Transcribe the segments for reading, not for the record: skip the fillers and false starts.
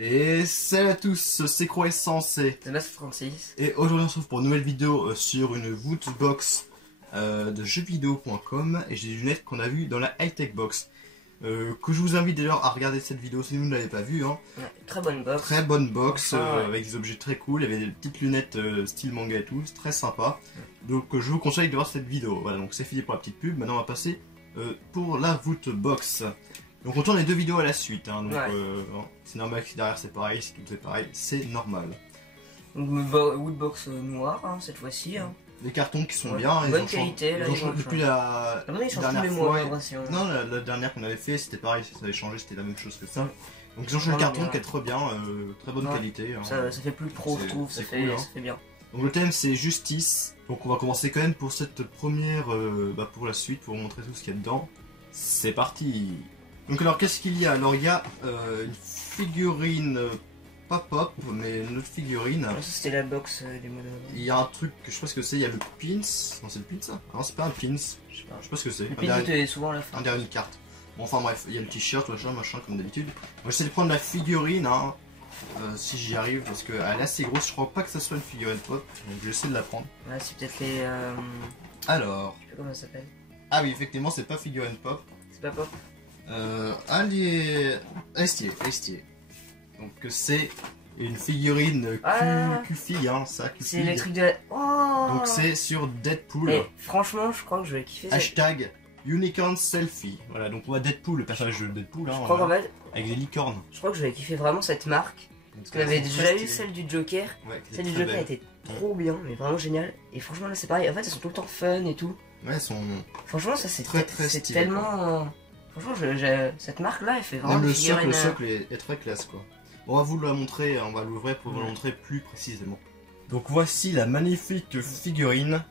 Et salut à tous, c'est Croissance C'est Mas36. et aujourd'hui on se retrouve pour une nouvelle vidéo sur une Woodbox de jeuxvideo.com et j'ai des lunettes qu'on a vues dans la High Tech Box que je vous invite d'ailleurs à regarder cette vidéo si vous ne l'avez pas vue. Hein. Ouais, très bonne box. Très bonne box Ouais. avec des objets très cool, il y avait des petites lunettes style manga et tout, c'est très sympa. Donc je vous conseille de voir cette vidéo. Voilà, donc c'est fini pour la petite pub, maintenant on va passer pour la Woodbox. Donc on tourne les deux vidéos à la suite, hein, donc Ouais. c'est normal que si derrière c'est pareil, si tout est pareil, c'est normal. Woodbox noire hein, cette fois-ci. Hein. Les cartons qui sont Ouais. bien, Bonne qualité, là, ils ont ils changé ont depuis changé. la Ils changent tous dernière les fois. mois, j'ai l'impression. Non, la dernière qu'on avait fait c'était pareil, ça avait changé, c'était la même chose que ça. Ouais. Donc ils ont changé le Vraiment carton bien. qui est très bien, très bonne Ouais. qualité. Hein. Ça fait plus pro, je trouve, c'est ça cool, hein. fait bien. Donc le thème c'est justice, donc on va commencer quand même pour cette première, pour la suite, pour vous montrer tout ce qu'il y a dedans. C'est parti. Donc alors qu'est-ce qu'il y a? Alors il y a une figurine, pas pop, mais une autre figurine. Ça c'était la box des monos. Il y a un truc que je sais pas ce que c'est, il y a le pins. Non, c'est le pins ça? Non, c'est pas un pins. Je sais pas. Je sais pas ce que c'est. Le pin est souvent à la fin. Un derrière une carte. Bon, enfin bref, il y a le t-shirt, machin, comme d'habitude. Moi j'essaie de prendre la figurine, hein, si j'y arrive, parce qu'elle est assez grosse. Je crois pas que ça soit une figurine pop, donc j'essaie de la prendre. Ouais, c'est peut-être les. Alors. Je sais pas comment ça s'appelle. Ah oui, effectivement, c'est pas figurine pop. C'est pas pop. Allez. Estier. Donc c'est une figurine Q-fille, hein, ça, C'est Q-fille. le truc de la. Oh. Donc c'est sur Deadpool. Et franchement, je crois que je vais kiffer ça. Hashtag Unicorn Selfie. Voilà, donc on voit Deadpool, le personnage de Deadpool, hein, Je crois qu'en fait, avec des licornes. je crois que je vais kiffer vraiment cette marque. Parce qu'on avait déjà eu celle du Joker. Ouais, Celle du Joker était trop bien, mais vraiment génial. Et franchement là c'est pareil, en fait elles sont tout le temps fun et tout. Ouais, elles sont Franchement ça c'est très c'est stylé, tellement... Franchement cette marque là elle fait vraiment même une le figurine, socle est très classe quoi. On va vous la montrer, on va l'ouvrir pour vous la montrer plus précisément. Donc voici la magnifique figurine.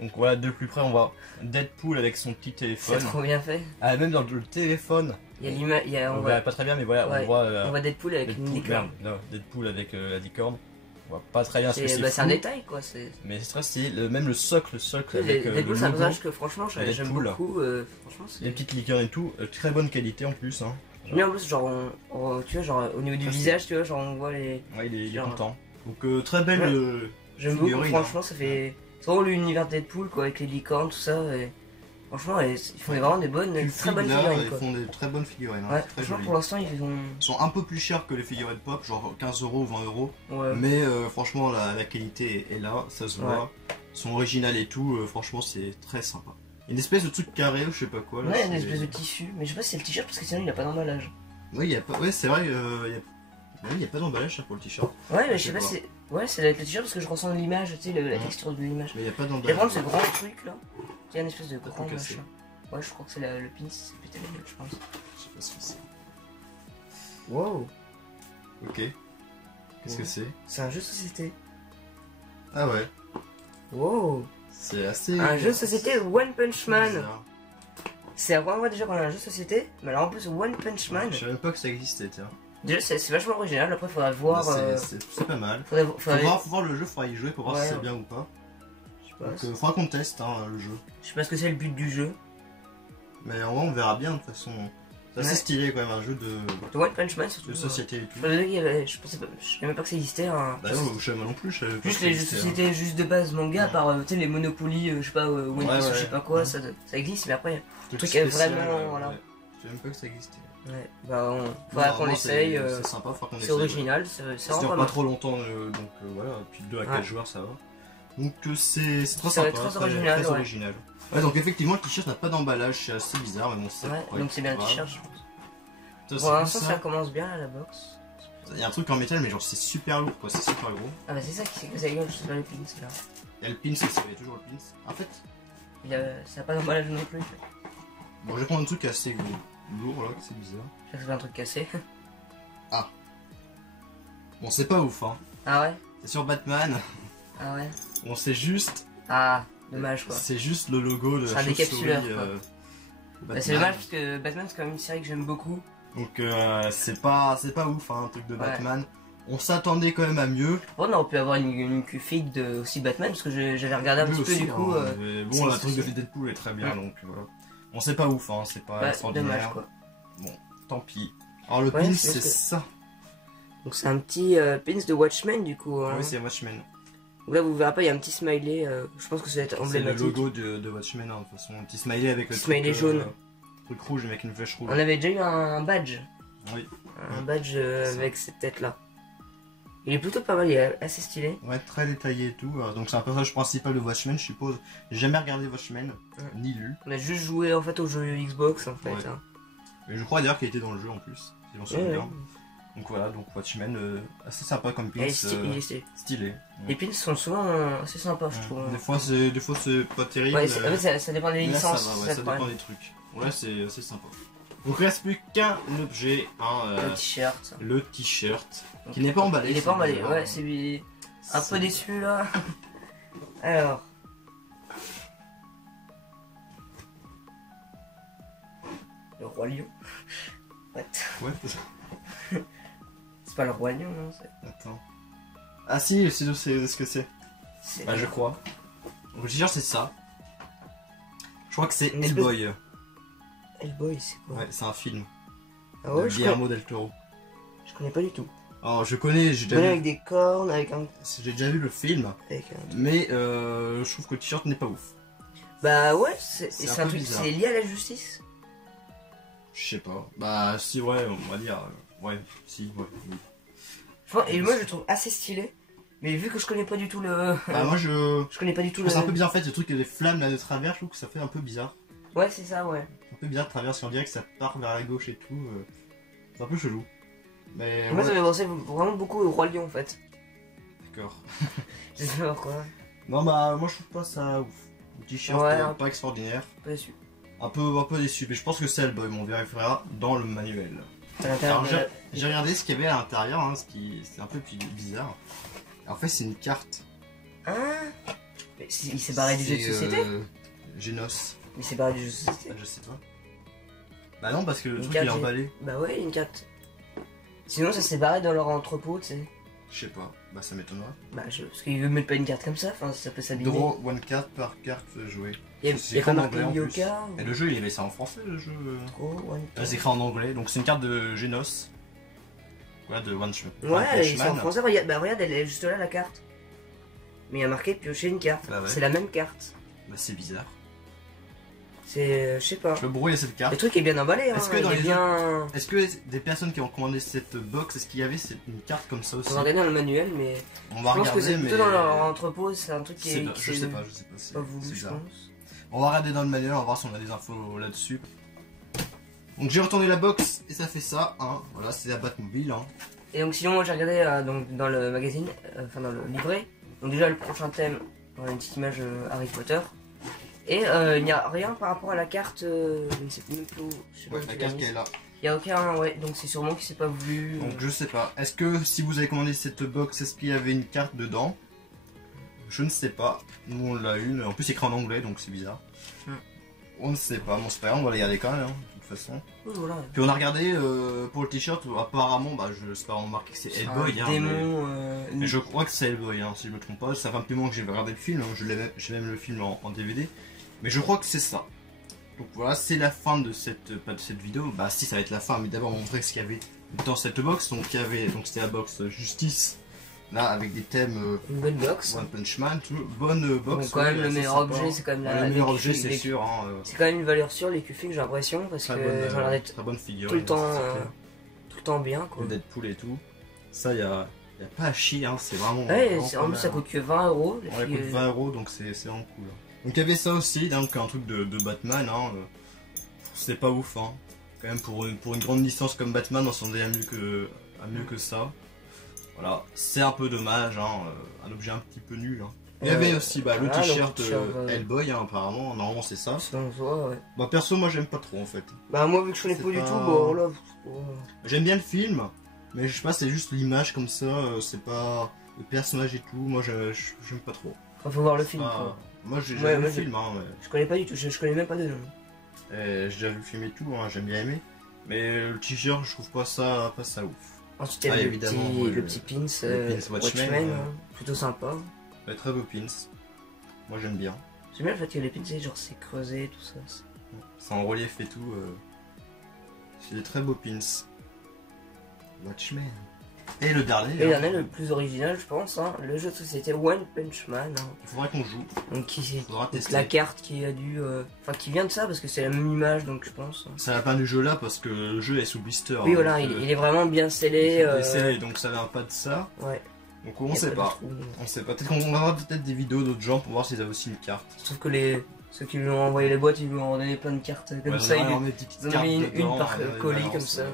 Donc voilà, de plus près on voit Deadpool avec son petit téléphone. C'est trop bien fait. Ah, même dans le téléphone. Il y a l'image, On voit pas très bien, mais voilà, ouais, on voit on voit Deadpool avec une licorne. Deadpool avec la licorne. On voit pas très bien ce que C'est c'est. un détail quoi. Mais c'est très stylé. Même le socle avec le Deadpool c'est un logo. personnage que franchement j'aime Deadpool. beaucoup. Franchement Il y a une petite licorne et tout, très bonne qualité en plus. Hein. mais en plus genre tu vois genre au niveau du visage tu vois genre on voit les... Ouais, il est genre, content. Donc très belle J'aime beaucoup, figurine, franchement ça fait... C'est vraiment l'univers Deadpool quoi, avec les licornes, tout ça. Et... Franchement, ils font vraiment des bonnes, très bonnes figurines. Ils font des très bonnes figurines. Ouais, Hein, très franchement, jolies. pour l'instant, ils sont un peu plus chers que les figurines pop, genre 15 € ou 20 €. Ouais. Mais franchement, la qualité est là, ça se voit. Ils sont originales et tout, franchement, c'est très sympa. Une espèce de truc carré ou je sais pas quoi. Là, ouais, une espèce de tissu. Mais je sais pas si c'est le t-shirt parce que sinon il a pas d'emballage. Oui, y a pas... ouais c'est vrai, il n'y a pas d'emballage pour le t-shirt. Ouais, mais je sais pas si. Ouais, c'est le t-shirt parce que je ressens l'image, tu sais, la texture de l'image. Mais il n'y a pas Et d'emballage. vraiment, ce grand truc là, il y a une espèce de Pas grand tout cassé. machin. Ouais, je crois que c'est le pin, c'est peut-être le je pense. Je sais pas ce que c'est. Wow, Ok. Qu'est-ce que c'est? c'est un jeu de société. Ah ouais, Wow, c'est assez... un jeu de société One Punch Man. bizarre. C'est la première fois déjà qu'on a un jeu de société, mais alors en plus One Punch Man. Je savais même pas que ça existait, tiens. Déjà, c'est vachement original. Après, faudra voir. C'est pas mal. Faudrait Faut voir le jeu, faudra y jouer pour voir si c'est bien ou pas. Je sais pas, Donc faudra qu'on teste hein, le jeu. je sais pas ce que c'est le but du jeu. Mais en vrai on verra bien de toute façon. C'est assez stylé quand même, un jeu De One Punch Man surtout. de société et tout. Je pensais pas, je savais même pas que ça existait. Hein. Bah non, je savais moi non plus. Juste les jeux de société, juste de base manga, par tu sais, les Monopoly, je sais pas, One Piece, je sais pas quoi, ça existe, mais après, le truc est vraiment. Voilà. Je savais même pas que ça existait. Ouais, bah, faudra qu'on essaye. C'est sympa, faudra qu'on essaye. C'est original, c'est Ça vraiment dure pas pas mal. trop longtemps, donc voilà, puis 2 à 4 joueurs ça va. Donc c'est très Ça va sympa, être très original, très ouais. original. Ouais, donc effectivement le t-shirt n'a pas d'emballage, c'est assez bizarre, mais bon c'est... Ouais, donc c'est bien le t-shirt, je pense. Ça, Pour l'instant, ça commence bien à la box. Il y a un truc en métal, mais genre c'est super lourd quoi, c'est super gros. Ah bah c'est ça qui fait que ça gueule, je sais pas le pin, c'est là. Il y a le pin, c'est ça, il y a toujours le pin. En fait, Ça a pas d'emballage non plus. bon je vais prendre un truc assez lourd là, c'est bizarre. Je sais que c'est un truc cassé. Bon c'est pas ouf hein. Ah ouais? C'est sur Batman. Ah ouais? Bon c'est juste... Ah, dommage quoi. C'est juste le logo de C'est la un chauve-souris. décapsuleur, quoi. Batman. C'est dommage parce que Batman c'est quand même une série que j'aime beaucoup. Donc c'est pas ouf hein, un truc de Ouais. Batman. On s'attendait quand même à mieux. Bon, on aurait pu avoir une Q-Fig de aussi Batman parce que j'avais regardé un Oui, petit peu aussi, du coup. hein, mais bon, la truc de c'est- Deadpool est très bien, Ouais. donc voilà. Bon, c'est pas ouf, hein, c'est pas Ouais, extraordinaire. dommage quoi. Bon, tant pis. Alors le Ouais, pin, c'est c'est ce que- ça. Donc c'est un petit pins de Watchmen du coup. Hein. Oui, c'est Watchmen. Donc là vous verrez pas, il y a un petit smiley, je pense que ça va être emblématique. C'est le logo de Watchmen hein, de toute façon. Un petit smiley avec le smiley truc, jaune. Truc rouge avec une flèche rouge. On avait déjà eu un badge. Oui. Un badge avec cette tête là. Il est plutôt pas mal, il est assez stylé. Ouais, très détaillé et tout. Donc c'est un personnage principal de Watchmen, je suppose. J'ai jamais regardé Watchmen, ni lu. On a juste joué en fait au jeu Xbox en fait. Ouais. Hein. Et je crois d'ailleurs qu'il était dans le jeu en plus, si j'en souviens bien. Ouais. Donc voilà, donc Watchmen, assez sympa comme pins. Il est stylé. Stylé. Les pins sont souvent assez sympas, je trouve. Des fois c'est pas terrible. Ouais, en fait, ça dépend des licences. Ça dépend des trucs. Ouais, c'est sympa. Donc il reste plus qu'un objet, le t-shirt. Le t-shirt, qui n'est pas emballé. Il est pas emballé, ouais, c'est un peu déçu là. Alors. Le roi lion. What? Ouais. C'est pas le roi lion, non? Attends. Ah si, c'est ce que c'est. Bah je crois. Donc le t-shirt c'est ça. Je crois que c'est Hellboy. Hellboy, c'est quoi? Ouais, c'est un film. Ah ouais, Guillermo del Toro. Je connais pas du tout. Alors je connais, j'ai déjà vu... avec des cornes, avec un... J'ai déjà vu le film, mais je trouve que le t-shirt n'est pas ouf. Bah ouais, c'est un truc, bizarre. c'est lié à la justice. Je sais pas. Bah si, ouais, on va dire... ouais, si, ouais. Oui. Et moi je le trouve assez stylé. Mais vu que je connais pas du tout le... Bah moi je connais pas du tout le... C'est un peu bizarre en fait, ce truc, il y a des flammes là de travers, je trouve que ça fait un peu bizarre. Ouais, c'est ça, ouais. Un peu bizarre de travers, parce qu'on dirait que ça part vers la gauche et tout. C'est un peu chelou. Mais moi ça me fait penser vraiment beaucoup au Roi Lion en fait. D'accord. Je sais pas pourquoi. Non bah moi je trouve pas ça ouf. Le t-shirt pas extraordinaire. Pas déçu. Un peu déçu, mais je pense que c'est Hellboy, on vérifiera dans le manuel. Alors j'ai regardé ce qu'il y avait à l'intérieur, hein, c'est un peu bizarre. En fait c'est une carte. Ah, mais il s'est barré du jeu de société Genos. Il s'est barré du jeu de société. Je sais pas. Bah non parce que le truc il est emballé. Bah ouais, une carte. Sinon ça s'est barré dans leur entrepôt, tu sais. Je sais pas, bah ça m'étonnerait. Bah parce qu'il veut mettre pas une carte comme ça, enfin ça peut s'abîmer. Draw one carte par carte jouée. Il y a pas marqué Yoka. Et le jeu il est laissé en français le jeu. Draw one carte. C'est écrit en anglais, donc c'est une carte de Genos. Voilà, de Watchmen. Ouais, c'est en français, regarde, bah regarde, elle est juste là la carte. Mais il y a marqué piocher une carte. Bah ouais. C'est la même carte. Bah c'est bizarre. C'est... je sais pas. Je peux brouiller cette carte. Le truc est bien emballé, hein. Est-ce que des personnes qui ont commandé cette box, est-ce qu'il y avait une carte comme ça aussi? On va regarder dans le manuel, mais... On va regarder, je pense que c'est plutôt dans leur entrepôt, c'est un truc qui est... Je sais pas, c'est pas voulu, je pense. On va regarder dans le manuel, on va voir si on a des infos là-dessus. Donc j'ai retourné la box, et ça fait ça, hein. Voilà, c'est la Batmobile, hein. Et donc sinon, moi j'ai regardé donc, dans le magazine, enfin dans le livret. Donc déjà le prochain thème, on a une petite image Harry Potter. Et il n'y a rien par rapport à la carte, je ne sais même plus où. Ouais, la carte qui est là. Il n'y a aucun, ouais, donc c'est sûrement qu'il s'est pas voulu. Donc je sais pas. Est-ce que si vous avez commandé cette box, est-ce qu'il y avait une carte dedans? Je ne sais pas. Nous on l'a une. En plus c'est écrit en anglais donc c'est bizarre. On ne sait pas. Bon c'est pas grave, on va la garder quand même, hein, de toute façon. Oui, voilà. Puis on a regardé pour le t-shirt, apparemment, bah je sais pas remarqué que c'est Hellboy. Un démon, mais je crois que c'est Hellboy, hein, si je me trompe pas. Ça fait un petit moment que j'ai regardé le film, hein, j'ai même le film en DVD. Mais je crois que c'est ça. Donc voilà, c'est la fin de cette vidéo. Bah si, ça va être la fin, mais d'abord on va montrer ce qu'il y avait dans cette box. Donc il y avait, donc c'était la box Justice, là avec des thèmes. Une bonne box. One Punch Man, bonne box. Donc quand même le meilleur objet, c'est quand même le meilleur objet, c'est sûr. Hein, c'est quand même une valeur sûre les Q-Fix, j'ai l'impression, parce que j'en ai très bonne figure. Tout le temps bien quoi. Le Deadpool et tout. Ça, y a pas à chier, hein, c'est vraiment. Ouais, en plus ça coûte que 20 €. Ça coûte 20 €, donc c'est vraiment cool. Donc il y avait ça aussi, donc un truc de Batman, hein. C'est pas ouf, hein. Quand même pour une grande licence comme Batman, on s'en est à mieux que ça. Voilà, c'est un peu dommage, hein. Un objet un petit peu nul. Hein. Il y avait aussi le t-shirt Hellboy, hein, apparemment, normalement c'est ça. Ouais. Bah perso, moi j'aime pas trop en fait. Bah moi vu que je connais pas du tout, bon là... J'aime bien le film, mais je sais pas, c'est juste l'image comme ça, c'est pas le personnage et tout, moi j'aime pas trop. Faut voir le film quoi. Moi j'ai déjà vu le film, hein, mais... Je connais pas du tout, je connais même pas de nom. J'ai déjà vu le film et tout, hein, j'aime bien aimer. Mais le t-shirt, je trouve pas ça ouf. Ensuite il y a le petit pins, Watchmen, plutôt sympa. Très beau pins. Moi j'aime bien. J'aime bien le fait que les pins, genre c'est creusé, tout ça. C'est en relief et tout. C'est des très beaux pins. Watchmen. Et le dernier. Et le dernier, le plus original, je pense, hein, le jeu de société One Punch Man. Hein. Il faudra qu'on joue. Donc, Faudra tester. la carte qui a dû. Enfin, qui vient de ça, parce que c'est la même image, donc je pense. Ça va pas du jeu là parce que le jeu est sous blister. Oui, hein, voilà, donc, il est vraiment bien scellé. scellé, donc ça vient pas de ça. Ouais. Donc on sait pas. On sait pas. Peut-être qu'on aura peut-être des vidéos d'autres gens pour voir s'ils avaient aussi une carte. Sauf que ceux qui lui ont envoyé les boîtes, ils lui ont donné plein de cartes comme Ouais, ça. ils ils ont mis des petites ont cartes mis dedans, une par colis comme balance, ça.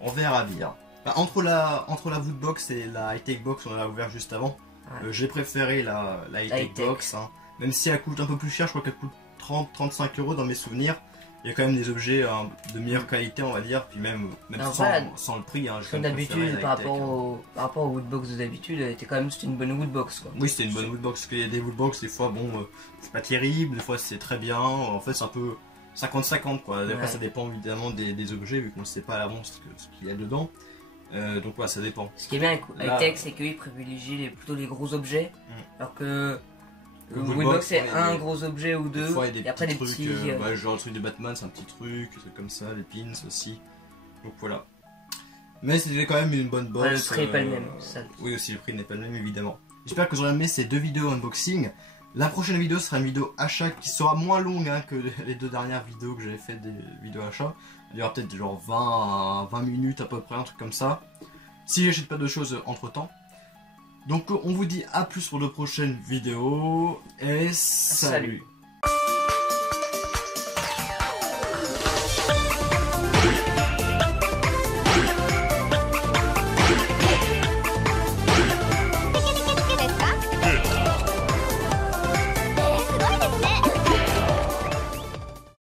On verra bien. Bah, entre la Woodbox et la high-tech box, on l'a ouvert juste avant. Ouais. J'ai préféré la high-tech box. Hein. Même si elle coûte un peu plus cher, je crois qu'elle coûte 30-35 € dans mes souvenirs. Il y a quand même des objets de meilleure qualité, on va dire. Puis même Alors, sans le prix. Hein, comme d'habitude, par rapport aux woodbox de d'habitude, c'était une bonne woodbox. Quoi. Oui, c'était une bonne woodbox. Parce qu'il y a des woodbox, des fois, bon, c'est pas terrible. Des fois, c'est très bien. En fait, c'est un peu 50-50 quoi. Des fois, ça dépend évidemment des objets, vu qu'on ne sait pas à l'avance ce qu'il y a dedans. Donc voilà, ça dépend. Ce qui est bien avec high-tech, c'est qu'ils privilégient plutôt les gros objets, alors que le Woodbox c'est un gros objet ou deux, et après des petits trucs, genre le truc de Batman c'est un petit truc, c'est comme ça, les pins aussi. Donc voilà. Mais c'était quand même une bonne box. Ouais, le prix n'est pas le même. Ça. Oui aussi, le prix n'est pas le même évidemment. J'espère que vous aurez aimé ces deux vidéos unboxing. La prochaine vidéo sera une vidéo achat qui sera moins longue hein, que les deux dernières vidéos que j'avais fait des vidéos achat. Il y aura peut-être genre 20 minutes à peu près, un truc comme ça. Si j'achète pas de choses entre temps. Donc on vous dit à plus pour de prochaines vidéos. Et salut.